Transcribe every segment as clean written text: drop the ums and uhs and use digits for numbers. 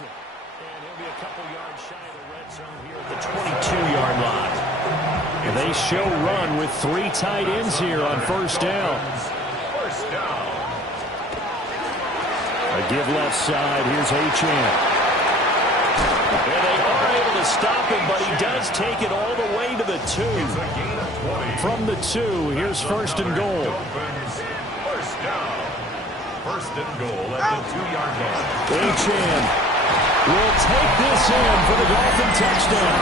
it. And he'll be a couple yards shy of the red zone here at the 22-yard line. And they show run with 3 tight ends here on first down. First down. A give left side. Here's Achane. And they are able to stop him, but he does take it all the way to the 2. From the 2, here's first and goal. First down. First and goal at the 2-yard line. Achane will take this in for the Dolphin touchdown.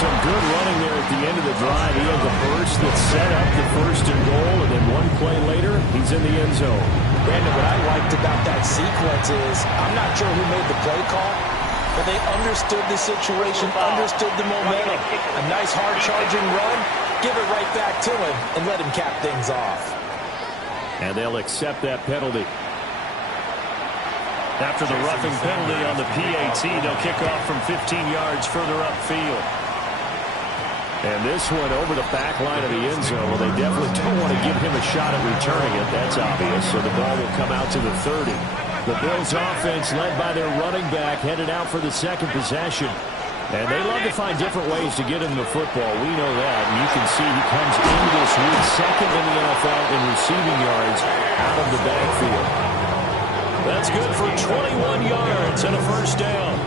Some good running there at the end of the drive. He had the burst that set up the first and goal, and then one play later, he's in the end zone. Brandon, what I liked about that sequence is, I'm not sure who made the play call, but they understood the situation, understood the momentum. A nice hard-charging run, give it right back to him, and let him cap things off. And they'll accept that penalty. After the roughing penalty on the PAT, they'll kick off from 15 yards further upfield. And this one over the back line of the end zone. Well, they definitely don't want to give him a shot at returning it. That's obvious. So the ball will come out to the 30. The Bills offense led by their running back headed out for the second possession. And they love to find different ways to get him the football. We know that. And you can see he comes into this week second in the NFL in receiving yards out of the backfield. That's good for 21 yards and a first down.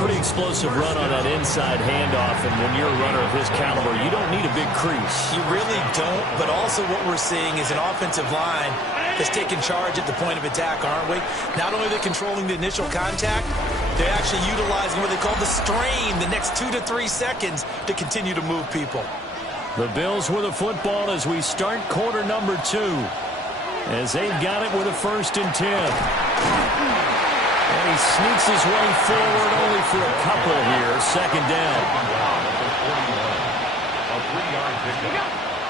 Pretty explosive run on that inside handoff, and when you're a runner of his caliber, you don't need a big crease. You really don't, but also what we're seeing is an offensive line that's taking charge at the point of attack, aren't we? Not only are they controlling the initial contact, they're actually utilizing what they call the strain, the next 2 to 3 seconds to continue to move people. The Bills with a football as we start quarter number 2, as they've got it with a 1st and 10. And he sneaks his way forward only for a couple here. Second down.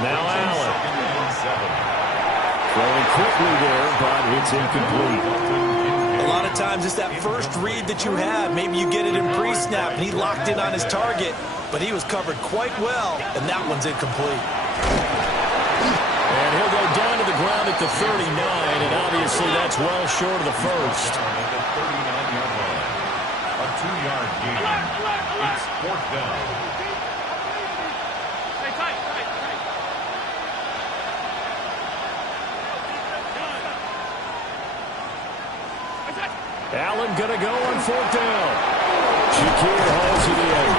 Now Allen. Throwing quickly there, but it's incomplete. A lot of times it's that first read that you have. Maybe you get it in pre-snap, and he locked in on his target, but he was covered quite well, and that one's incomplete. And he'll go down to the ground at the 39, and obviously that's well short of the first. 39-yard line. A 2-yard gain. It's 4th down. Allen going to go on 4th down. Shakir hauls it in.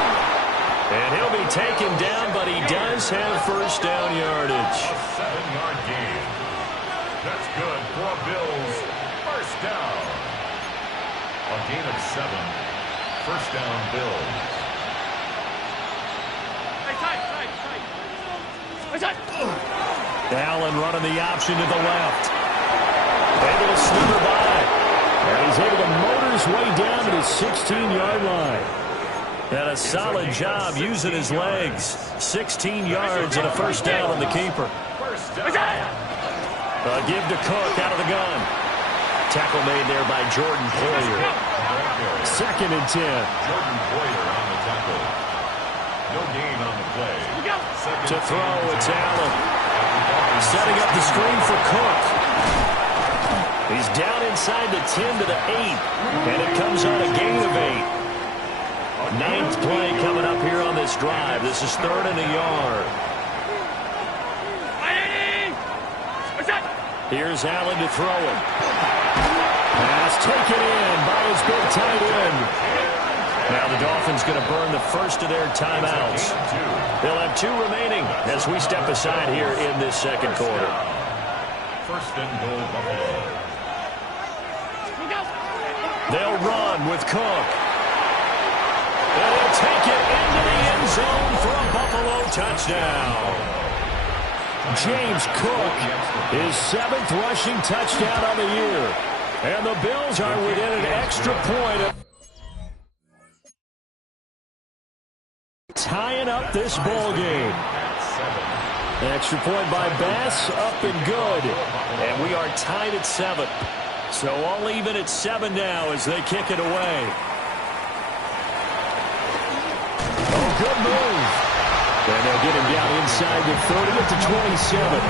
And he'll be taken down, but he does have first down yardage. A 7-yard gain. That's good for Bills. First down. A gain of 7. First down, Bills. Allen running the option to the left. Able to slither by. And he's able to motor his way down to the 16-yard line. And a solid job using his legs. 16 yards and a first down on the keeper. First down. A give to Cook out of the gun. Tackle made there by Jordan Poyer. 2nd and 10. Jordan Poyer on the tackle. No gain on the play. To throw, it's Allen. Setting up the screen for Cook. He's down inside the 10 to the 8. And it comes on a gain of 8. 9th play coming up here on this drive. This is 3rd and a yard. Here's Allen to throw it. Pass taken in by his big tight end. Now the Dolphins going to burn the first of their timeouts. They'll have 2 remaining as we step aside here in this second quarter. First and goal, Buffalo. They'll run with Cook. And he'll take it into the end zone for a Buffalo touchdown. James Cook, his 7th rushing touchdown on the year. And the Bills are within an extra point of tying up this ball game. Extra point by Bass, up and good. And we are tied at 7. So all even at 7 now as they kick it away. Oh, good move. And they'll get him down inside the 30 at the 27.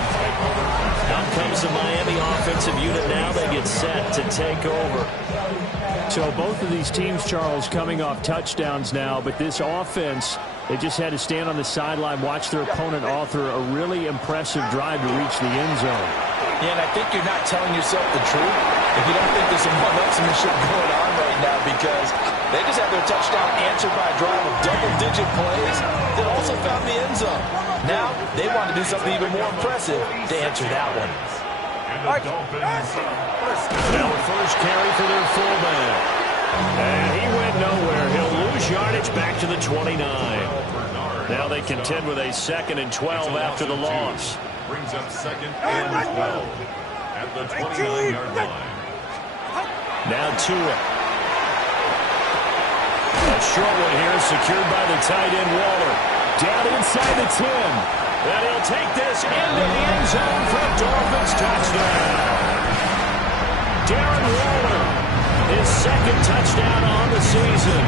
Out comes the Miami offensive unit now. They get set to take over. So both of these teams, Charles, coming off touchdowns now, but this offense, they just had to stand on the sideline, watch their opponent author a really impressive drive to reach the end zone. Yeah, and I think you're not telling yourself the truth if you don't think there's some one-upsmanship going on right now, because they just had their touchdown answered by a drive of double-digit plays that also found the end zone. Now they want to do something even more impressive to answer that one. And the Dolphins Now the first carry for their fullback. And he went nowhere. He'll lose yardage back to the 29. Now they contend with a 2nd and 12 after the loss. brings up 2nd and 12 at the 29-yard line. Now Tua. A short one here, secured by the tight end Waller. Down inside the 10. And he'll take this into the end zone for a Dolphins touchdown. Darren Waller, his 2nd touchdown on the season.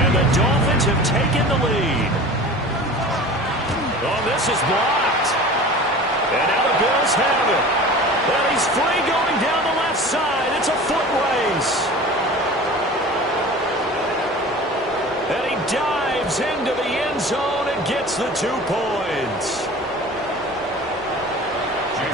And the Dolphins have taken the lead. Oh, this is blocked. And now the Bills have it. And he's free going down the left side. It's a foot race. And he dives into the end zone and gets the 2 points.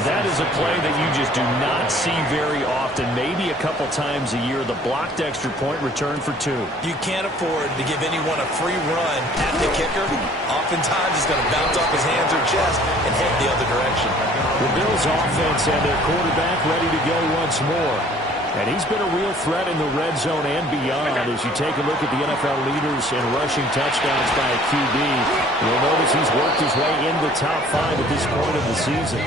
That is a play that you just do not see very often. Maybe a couple times a year, the blocked extra point return for 2. You can't afford to give anyone a free run at the kicker. Oftentimes, he's going to bounce off his hands or chest and head the other direction. The Bills' offense and their quarterback ready to go once more. And he's been a real threat in the red zone and beyond. As you take a look at the NFL leaders in rushing touchdowns by a QB, you'll notice he's worked his way into the top 5 at this point of the season.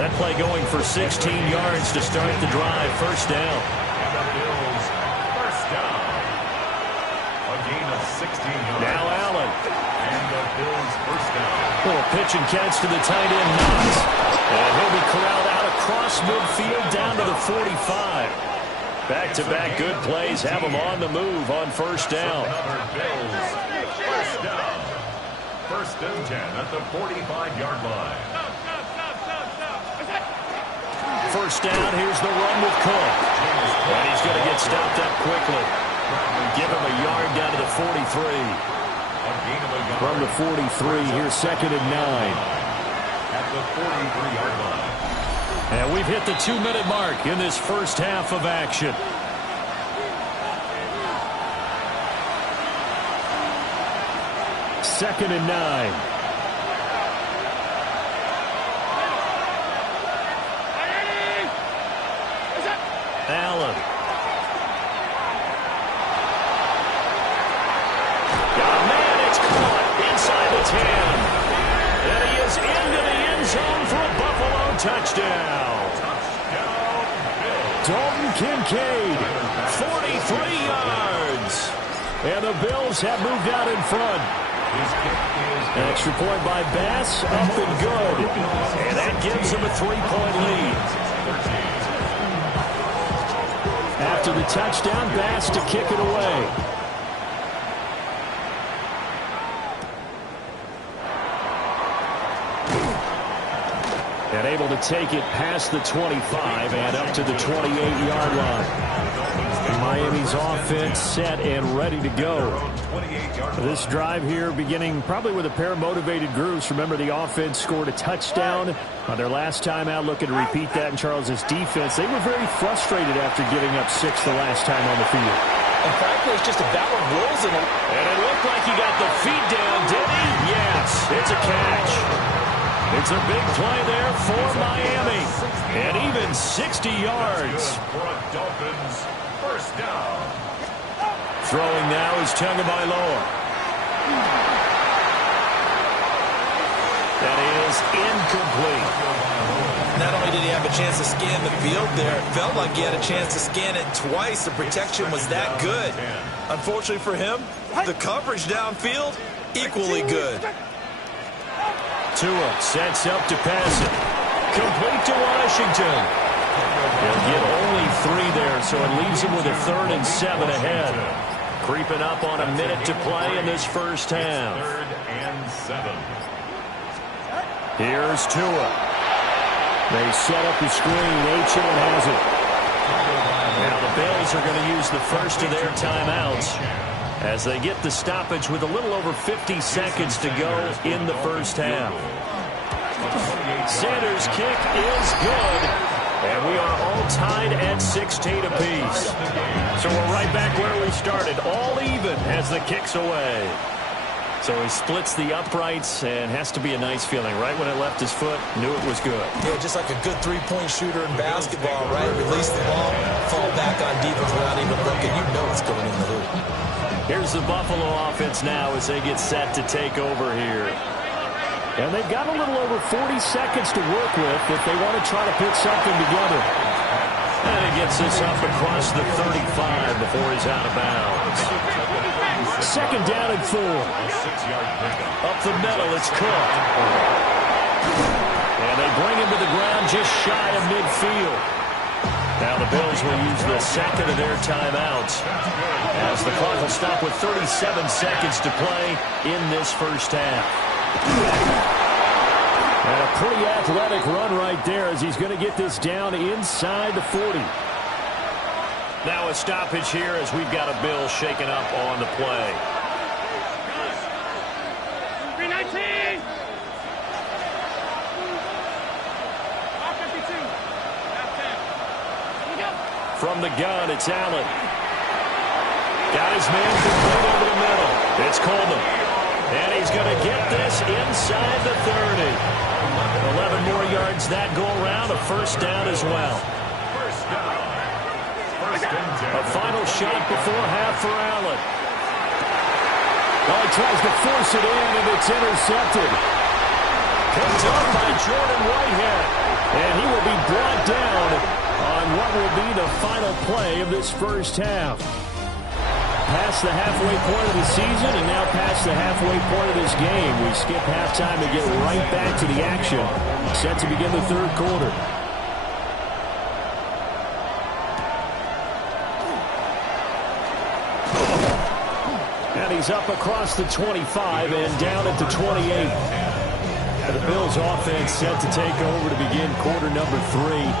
That play going for 16 yards to start the drive. First down. And the Bills first down. A gain of 16 yards. Now Allen. And the Bills first down. Little pitch and catch to the tight end Knox. And he'll be corralled out across midfield down to the 45. Back-to-back good plays have him on the move on first down. Another Bills first down. 1st and 10 at the 45-yard line. First down, here's the run with Cook. And he's going to get stopped up quickly. Give him a yard down to the 43. From the 43, here's 2nd and 9. At the 43-yard line. And we've hit the 2-minute mark in this first half of action. Second and 9. Allen. Man, it's caught inside the 10. And he is into the end zone for a Buffalo touchdown. Dalton Kincaid, 43 yards. And the Bills have moved out in front. An extra point by Bass, up and good. And that gives them a 3-point lead. After the touchdown, Bass to kick it away. And able to take it past the 25 and up to the 28-yard line. Miami's offense set and ready to go. This drive here beginning probably with a pair of motivated groups. Remember, the offense scored a touchdown on their last time out. Looking to repeat that in Charles's defense. They were very frustrated after giving up 6 the last time on the field. And frankly, it's just a battle of wills. And it looked like he got the feet down, did he? Yes, it's a catch. It's a big play there for Miami. And even 60 yards. For a Dolphins first down. Throwing now is Tagovailoa. That is incomplete. Not only did he have a chance to scan the field there, it felt like he had a chance to scan it twice. The protection was that good. Unfortunately for him, the coverage downfield, equally good. Tua sets up to pass it. Complete to Washington. They'll get only 3 there, so it leaves them with a 3rd and 7 ahead. Creeping up on a minute to play in this first half. 3rd and 7. Here's Tua. They set up the screen. Achane has it. Now the Bills are going to use the first of their timeouts as they get the stoppage with a little over 50 seconds to go in the first half. Sanders' kick is good, and we are all tied at 16 apiece. So we're right back where we started, all even as the kick's away. So he splits the uprights, and has to be a nice feeling. Right when it left his foot, knew it was good. Yeah, just like a good three-point shooter in basketball, right? Release the ball, fall back on defense without even looking. You know it's going in the hoop. Here's the Buffalo offense now as they get set to take over here. And they've got a little over 40 seconds to work with if they want to try to put something together. And he gets this up across the 35 before he's out of bounds. Second down and 4. Up the middle, it's Cook. And they bring him to the ground just shy of midfield. Now the Bills will use the second of their timeouts as the clock will stop with 37 seconds to play in this first half. And a pretty athletic run right there as he's going to get this down inside the 40. Now a stoppage here as we've got a Bill shaken up on the play. 319. From the gun, it's Allen. Got his man complete over the middle. It's Coleman. And he's going to get this inside the 30. 11 more yards that go around. A first down as well. A final shot before half for Allen. Well, he tries to force it in, and it's intercepted. Picked up by Jordan Whitehead. And he will be brought down on what will be the final play of this first half. Past the halfway point of the season and now past the halfway point of this game. We skip halftime and get right back to the action. Set to begin the third quarter. And he's up across the 25 and down at the 28. The Bills offense set to take over to begin quarter number 3.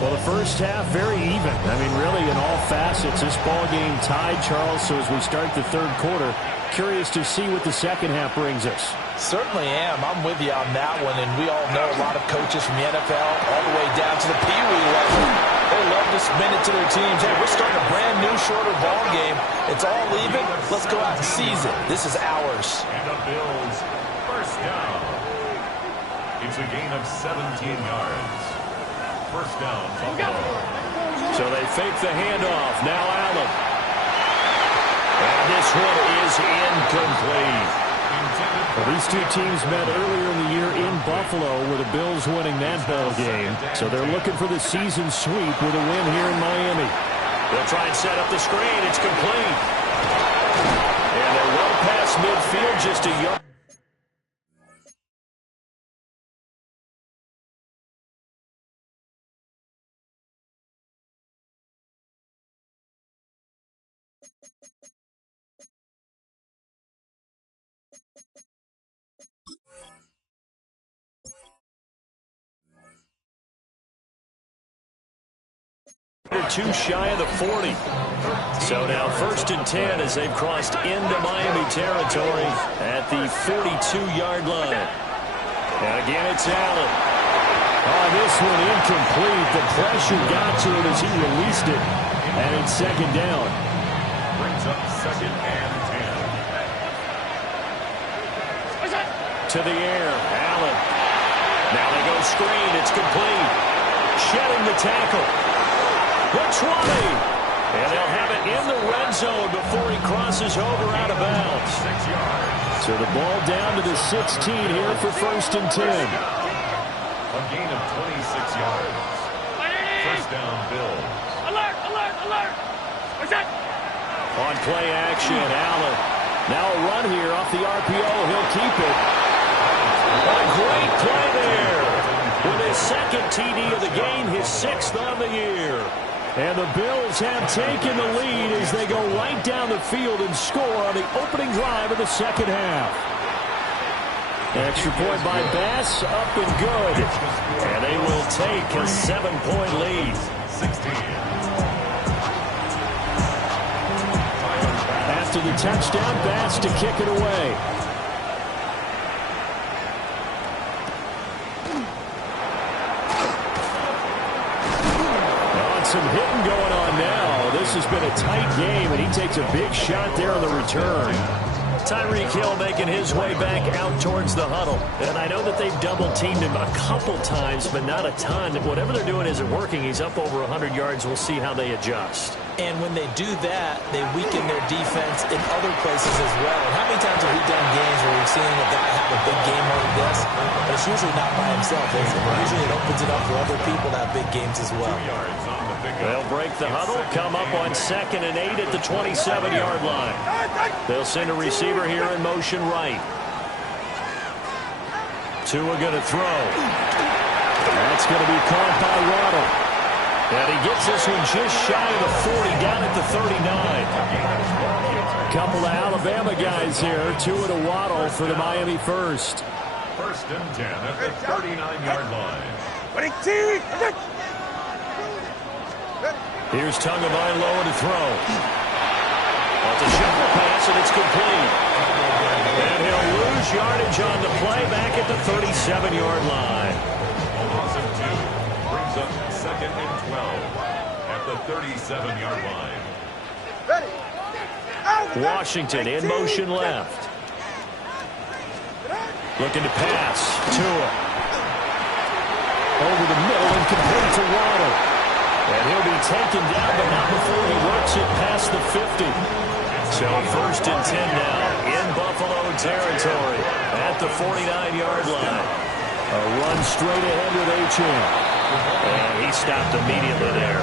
Well, the first half, very even. I mean, really, in all facets, this ball game tied, Charles. So as we start the third quarter, curious to see what the second half brings us. Certainly am. I'm with you on that one. And we all know a lot of coaches from the NFL all the way down to the Pee Wee level. They love to spin it to their teams. Hey, we're starting a brand new, shorter ball game. It's all even. Let's go out and seize it. This is ours. And the Bills, first down. It's a gain of 17 yards. First down, Buffalo. So they fake the handoff. Now Allen. And this one is incomplete. Well, these two teams met earlier in the year in Buffalo with the Bills winning that ball game. So they're looking for the season sweep with a win here in Miami. They'll try and set up the screen. It's complete. And they're well past midfield, just a yard. Too shy of the 40. So now first and 10 as they've crossed into Miami territory at the 42-yard line. And again, it's Allen. Oh, this one incomplete. The pressure got to it as he released it. And it's second down. Brings up second and 10. To the air, Allen. Now they go screen. It's complete. Shedding the tackle. The 20. And they'll have it in the red zone before he crosses over out of bounds. 6 yards. So the ball down to the 16 here for first and 10. A gain of 26 yards. First down, Bills. Alert, alert, alert. What's that? On play action, Allen. Now a run here off the RPO. He'll keep it. A great play there. With his second TD of the game, his 6th on the year. And the Bills have taken the lead as they go right down the field and score on the opening drive of the second half. Extra point by Bass, up and good. And they will take a 7-point lead. 16. After the touchdown, Bass to kick it away. Some hitting going on now. This has been a tight game, and he takes a big shot there on the return. Tyreek Hill making his way back out towards the huddle. And I know that they've double-teamed him a couple times, but not a ton. Whatever they're doing isn't working. He's up over 100 yards. We'll see how they adjust. And when they do that, they weaken their defense in other places as well. And how many times have we done games where we've seen a guy have a big game like this? But it's usually not by himself, is it? Usually it opens it up for other people to have big games as well. They'll break the huddle, come up on 2nd and 8 at the 27-yard line. They'll send a receiver here in motion right. Tua going to throw. That's going to be caught by Waddle. And he gets this one just shy of the 40, down at the 39. Couple of Alabama guys here, Tua to Waddle for the Miami first. 1st and 10 at the 39-yard line. Here's Tagovailoa to throw. That's a shuffle pass, and it's complete. And he'll lose yardage on the play back at the 37-yard line. Loss of 2 brings up 2nd and 12 at the 37-yard line. Washington in motion left. Looking to pass. Tua. Over the middle and complete to Waddle. And he'll be taken down, but not before he works it past the 50. So 1st and 10 now in Buffalo territory at the 49-yard line. A run straight ahead with Achane. And he stopped immediately there.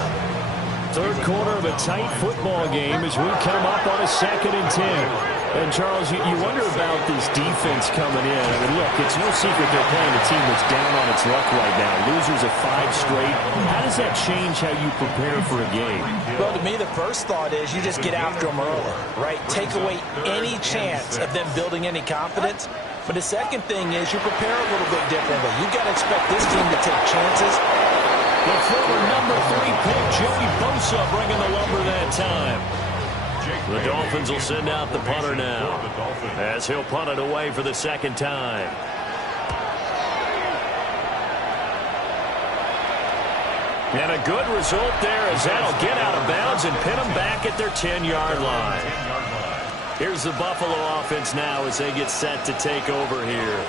Third quarter of a tight football game as we come up on a 2nd and 10. And, Charles, you wonder about this defense coming in. I mean, look, it's no secret they're playing a team that's down on its luck right now. Losers of 5 straight. How does that change how you prepare for a game? Well, to me, the first thought is you just get after them early, right? Take away any chance of them building any confidence. But the second thing is you prepare a little bit differently. You've got to expect this team to take chances. The former number 3 pick, Joey Bosa, bringing the lumber that time. The Dolphins will send out the punter now as he'll punt it away for the 2nd time. And a good result there as that'll get out of bounds and pin them back at their 10-yard line. Here's the Buffalo offense now as they get set to take over here.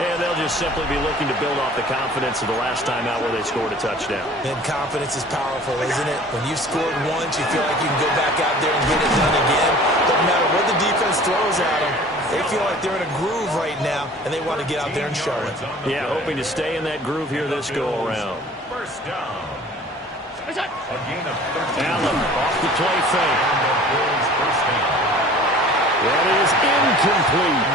And they'll just simply be looking to build off the confidence of the last time out where they scored a touchdown. And confidence is powerful, isn't it? When you've scored once, you feel like you can go back out there and get it done again. Doesn't matter what the defense throws at them. They feel like they're in a groove right now, and they want to get out there and show it. Yeah, hoping to stay in that groove here this go-around. 1st down. A gain of 13. Allen off the play fake. That is incomplete.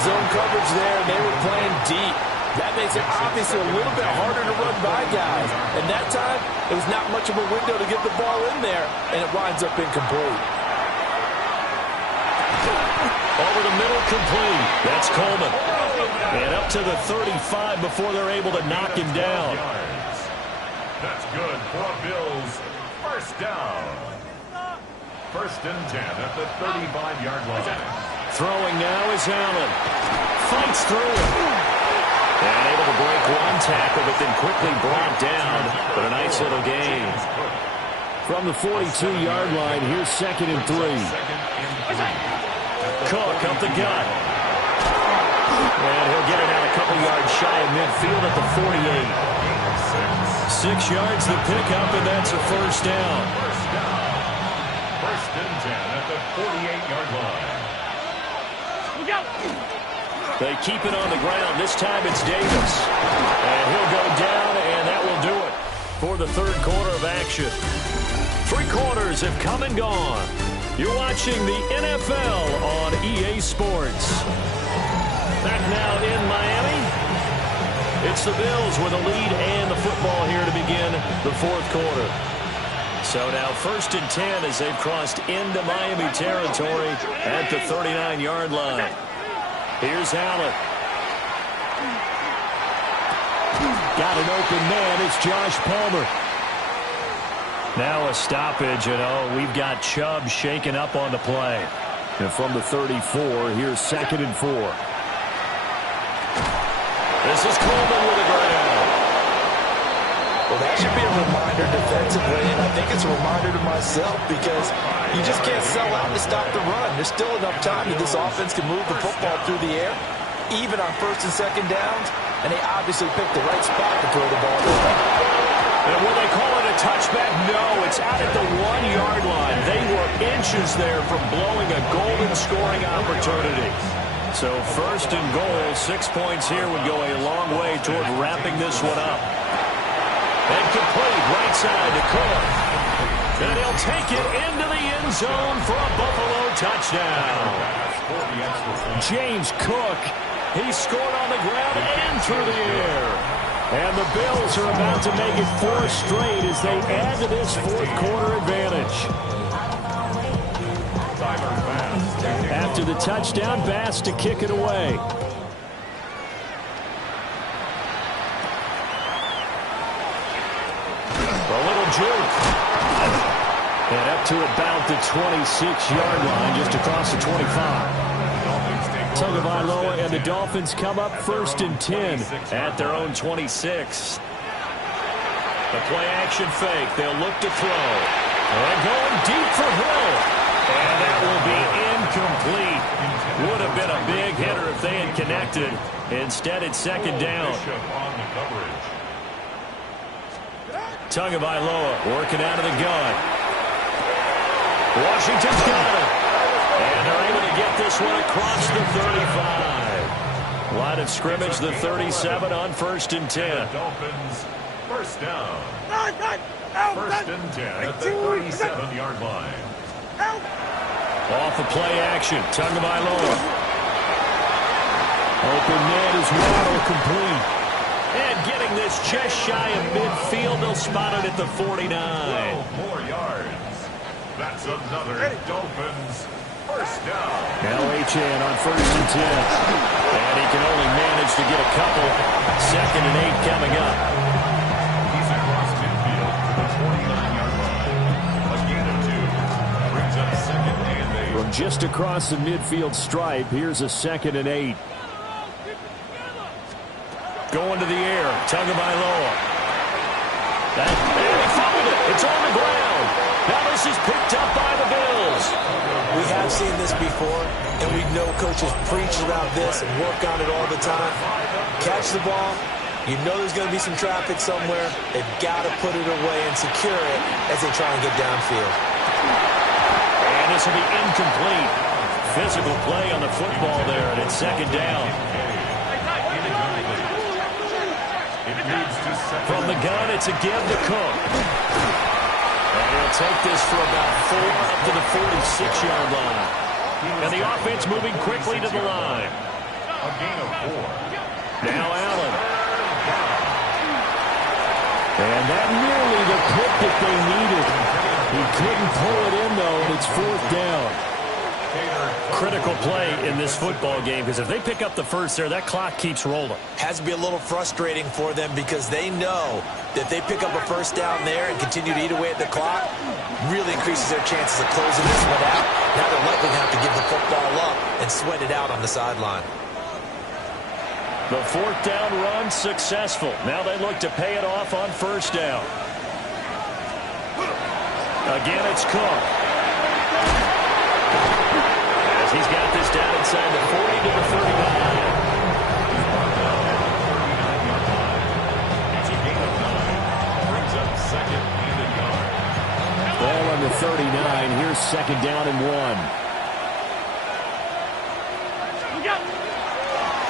Zone coverage there, and they were playing deep. That makes it obviously a little bit harder to run by guys. And that time, it was not much of a window to get the ball in there, and it winds up incomplete. Over the middle, complete. That's Coleman. And up to the 35 before they're able to knock him down. That's good for Bills. 1st down. 1st and 10 at the 35-yard line. Throwing now is Allen. Fights through it. And able to break one tackle, but then quickly brought down. But a nice little gain. From the 42-yard line, here's 2nd and 3. Cook up the gut. And he'll get it out a couple yards shy of midfield at the 48. 6 yards the pickup, and that's a 1st down. 1st and 10 at the 48-yard line. They keep it on the ground. This time it's Davis. And he'll go down, and that will do it for the 3rd quarter of action. 3 quarters have come and gone. You're watching the NFL on EA Sports. Back now in Miami. It's the Bills with a lead and the football here to begin the 4th quarter. So now 1st and 10 as they've crossed into Miami territory at the 39-yard line. Here's Allen. Got an open man. It's Josh Palmer. Now a stoppage, and we've got Chubb shaken up on the play. And from the 34, here's 2nd and 4. This is Coleman with a ground. Well, that should be a reminder defensively, and I think it's a reminder to myself because you just can't sell out to stop the run. There's still enough time that this offense can move the football through the air, even on 1st and 2nd downs, and they obviously picked the right spot to throw the ball there. And will they call it a touchback? No, it's out at the 1-yard line. They were inches there from blowing a golden scoring opportunity. So 1st and goal, 6 points here would go a long way toward wrapping this one up. And complete right side to Cook. And he'll take it into the end zone for a Buffalo touchdown. James Cook, he scored on the ground and through the air. And the Bills are about to make it 4 straight as they add to this 4th quarter advantage. After the touchdown, Bass to kick it away. A little juke. And up to about the 26-yard line, just across the 25. Tagovailoa and the Dolphins come up 1st and 10 at their own 26. The play-action fake. They'll look to throw. And going deep for Hill. And that will be incomplete. Would have been a big hitter if they had connected. Instead, it's 2nd down. Tagovailoa working out of the gun. Washington's got it. And they're able to get this one across the 35. Line of scrimmage, the 37 on 1st and 10. Dolphins, 1st down. 1st and 10 at the 37-yard line. Off of play action, Tagovailoa. Open net is Waddle complete. And getting this just shy of midfield, they'll spot it at the 49. 12 more yards. That's another Dolphins 1st down. Now HN on 1st and 10. And he can only manage to get a couple. 2nd and 8 coming up. He's across midfield to the 29-yard line. A gain of 2. Brings up 2nd and 8. From just across the midfield stripe, here's a 2nd and 8. Going to the air, Tagovailoa. And he fumbled it. It's on the ground. Now this is picked up by the Bills. We have seen this before, and we know coaches preach about this and work on it all the time. Catch the ball. You know there's going to be some traffic somewhere. They've got to put it away and secure it as they try and get downfield. And this will be incomplete. Physical play on the football there, and it's 2nd down. From the gun, it's a give to Cook. And he'll take this for about 4 up to the 46-yard line. And the offense moving quickly to the line. A gain of 4. Now Allen. And that nearly the pick that they needed. He couldn't pull it in, though, and it's 4th down. Critical play in this football game, because if they pick up the first there, that clock keeps rolling. Has to be a little frustrating for them because they know that they pick up a 1st down there and continue to eat away at the clock, really increases their chances of closing this one out. Now they're likely to have to give the football up and sweat it out on the sideline. The 4th down run successful. Now they look to pay it off on 1st down. Again, it's Cook. As he's got this down inside the 40 to the 39. It's a gain of 9. Brings up 2nd and a yard. Ball on the 39. Here's 2nd down and 1.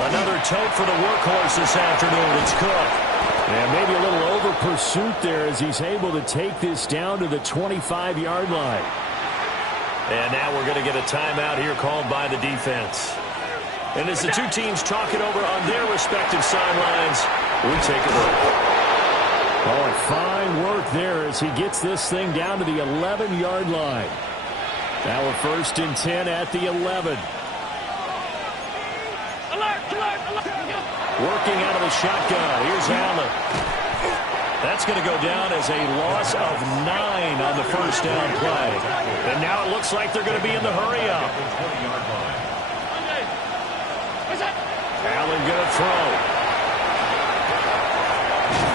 Another tote for the workhorse this afternoon. It's Cook. And maybe a little over pursuit there as he's able to take this down to the 25-yard line. And now we're going to get a timeout here called by the defense. And as the two teams talk it over on their respective sidelines, we take a break. Oh, fine work there as he gets this thing down to the 11-yard line. Now we're 1st and 10 at the 11. Working out of the shotgun. Here's Allen. That's going to go down as a loss of 9 on the first down play. And now it looks like they're going to be in the hurry-up. Allen going to throw.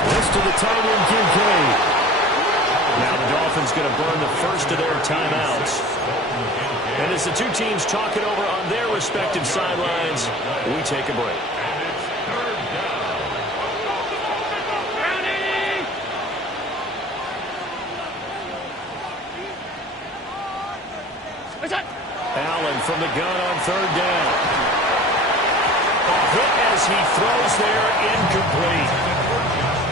This to the tight end, Kincaid. Now the Dolphins going to burn the first of their timeouts. And as the two teams talk it over on their respective sidelines, we take a break. Allen from the gun on third down. A hit as he throws there, incomplete.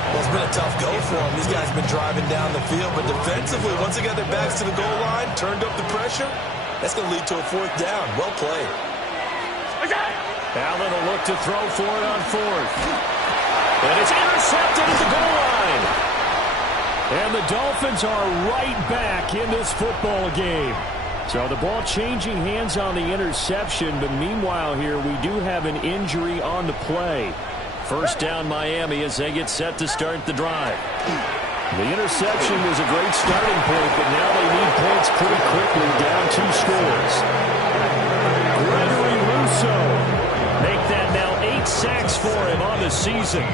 Well, it's been a tough go for them. These guys have been driving down the field, but defensively, once they got their backs to the goal line, turned up the pressure, that's going to lead to a fourth down. Well played. Allen will look to throw for it on fourth. And it's intercepted at the goal line. And the Dolphins are right back in this football game. So the ball changing hands on the interception, but meanwhile here we do have an injury on the play. First down Miami as they get set to start the drive. The interception was a great starting point, but now they need points pretty quickly, down 2 scores. Gregory Rousseau make that now 8 sacks for him on the season.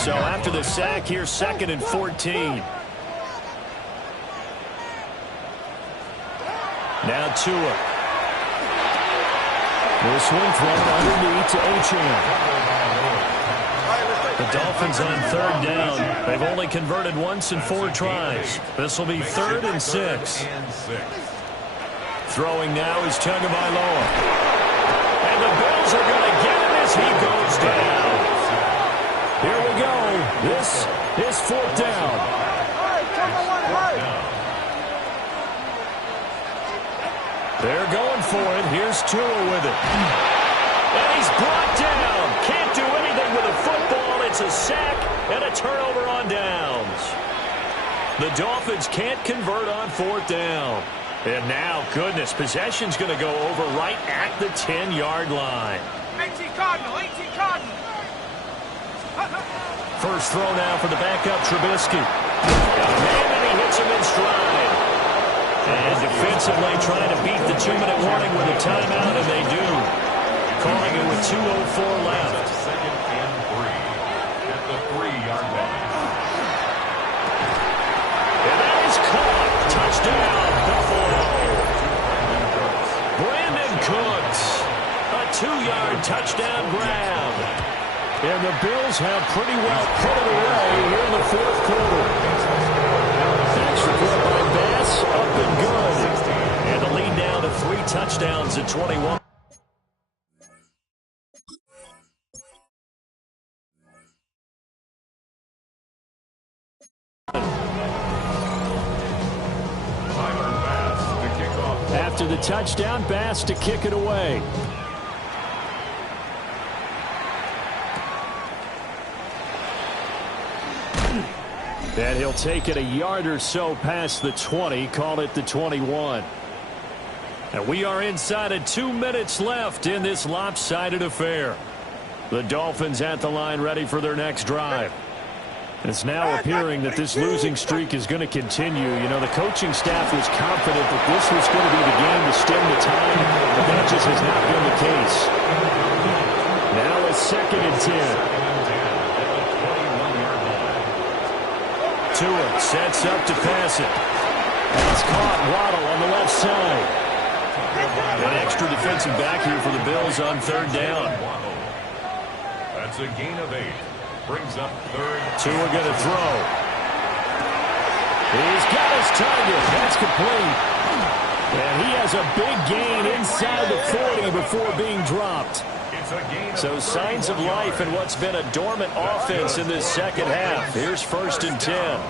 So after the sack here, 2nd and 14. Now Tua. This one thrown underneath to Achane. The Dolphins on third down. They've only converted once in 4 tries. This will be 3rd and 6. Throwing now is Tagovailoa. And the Bills are going to get him as he goes down. Here we go. This is 4th down. They're going for it. Here's Tua with it. And he's brought down. Can't do anything with a football. It's a sack and a turnover on downs. The Dolphins can't convert on 4th down. And now, goodness, possession's going to go over right at the 10-yard line. 18 Cardinal, 18 Cardinal. First throw now for the backup, Trubisky. And he hits him in stride. And defensively trying to beat the 2-minute warning with a timeout, and they do. Calling it with 2:04 left. 2nd and 3 at the 3-yard line. And that is caught. Touchdown, Buffalo. Brandon Cooks. A 2-yard touchdown grab. And the Bills have pretty well put it away here in the 4th quarter. Extra point by Bass, up and good. And the lead down to 3 touchdowns at 21. After the touchdown, Bass to kick it away. And he'll take it a yard or so past the 20, call it the 21. And we are inside of 2 minutes left in this lopsided affair. The Dolphins at the line ready for their next drive. It's now appearing that this losing streak is going to continue. You know, the coaching staff was confident that this was going to be the game to stem the tide, but that just has not been the case. Now a 2nd and 10. Tua sets up to pass it. And it's caught. Waddle on the left side. An extra defensive back here for the Bills on 3rd down. That's a gain of 8. Brings up 3rd. Tua going to throw. He's got his target. That's complete. And he has a big gain inside the 40 before being dropped. So signs of life in what's been a dormant offense in this second half. Here's 1st and 10.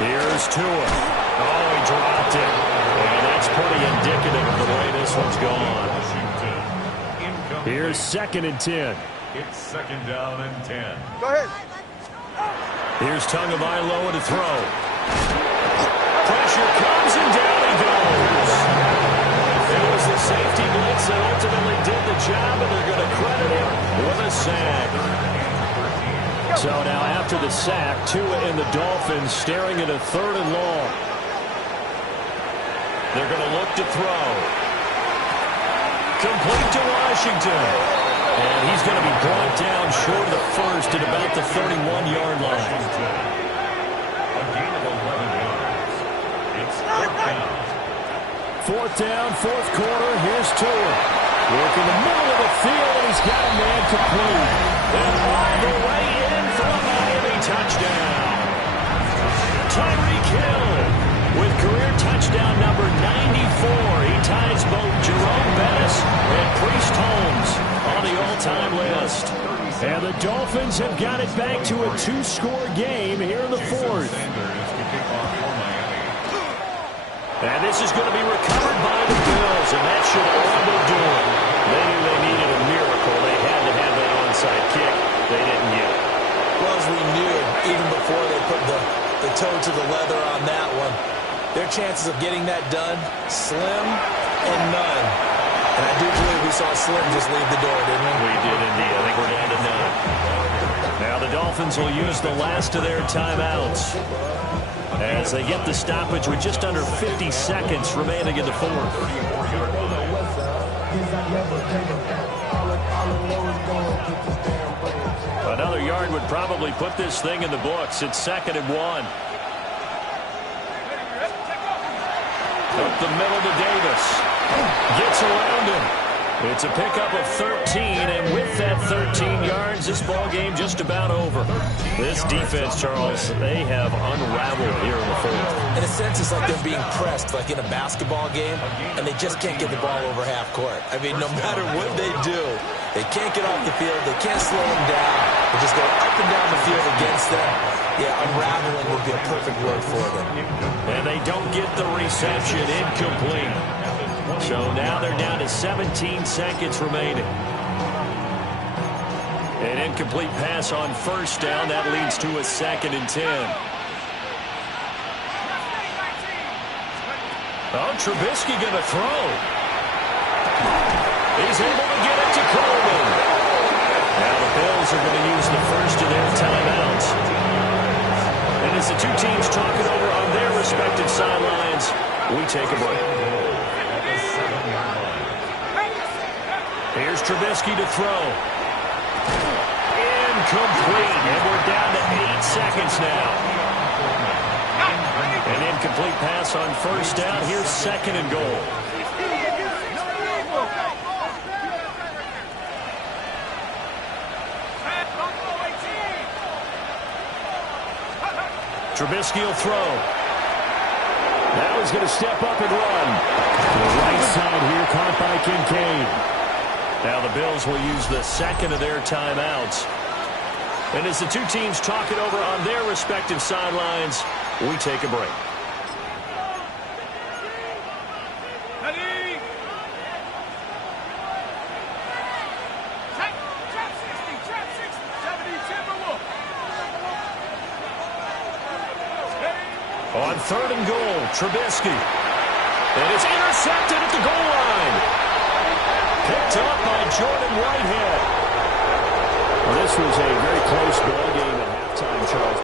Here's Tua. Oh, he dropped it. And that's pretty indicative of the way this one's gone. Here's 2nd and 10. It's 2nd down and 10. Go ahead. Here's Tagovailoa to throw. Pressure comes and down he goes. It was the safety blitz that ultimately did the job, and they're going to sack. Tua and the Dolphins staring at a 3rd and long. They're going to look to throw. Complete to Washington. And he's going to be brought down short of the first at about the 31-yard line. A gain of 11 yards. It's 4th down. 4th down, 4th quarter. Here's Tua. Work in the middle of the field, and he's got a man complete. And all the way in for a Miami touchdown. Tyreek Hill with career touchdown number 94. He ties both Jerome Bettis and Priest Holmes on the all-time list. And the Dolphins have got it back to a 2-score game here in the 4th. And this is going to be recovered by the Bills, and that should all be doing. They knew they needed a miracle. They had to have that onside kick. They didn't get it. Well, as we knew, even before they put the toe to the leather on that one, their chances of getting that done, slim and none. And I do believe we saw Slim just leave the door, didn't we? We did indeed. I think we're down to none. Now the Dolphins will use the last of their timeouts as they get the stoppage with just under 50 seconds remaining in the 4th. Another yard would probably put this thing in the books. It's 2nd and 1. Up the middle to Davis. Gets around him. It's a pickup of 13, and with that 13 yards, this ball game just about over. This defense, Charles, they have unraveled here in the 4th. In a sense, it's like they're being pressed, like in a basketball game, and they just can't get the ball over half court. I mean, no matter what they do, they can't get off the field. They can't slow them down. They just go up and down the field against them. Yeah, unraveling would be a perfect word for them. And they don't get the reception. Incomplete. So now they're down to 17 seconds remaining. An incomplete pass on 1st down. That leads to a 2nd and 10. Oh, Trubisky going to throw. He's able to get it to Coleman. Now the Bills are going to use the first of their timeouts. And as the two teams talk it over on their respective sidelines, we take a break. Here's Trubisky to throw. Incomplete. And we're down to 8 seconds now. An incomplete pass on 1st down. Here's 2nd and goal. Trubisky will throw. Now he's going to step up and run. To the right side here, caught by Kincaid. Now the Bills will use the 2nd of their timeouts. And as the two teams talk it over on their respective sidelines, we take a break. Ready? Trap 60, trap 60, 70, Timberwolf. On 3rd and goal, Trubisky. And it's intercepted at the goal line. Picked up by Jordan Whitehead. Well, this was a very close ball game at halftime, Charles.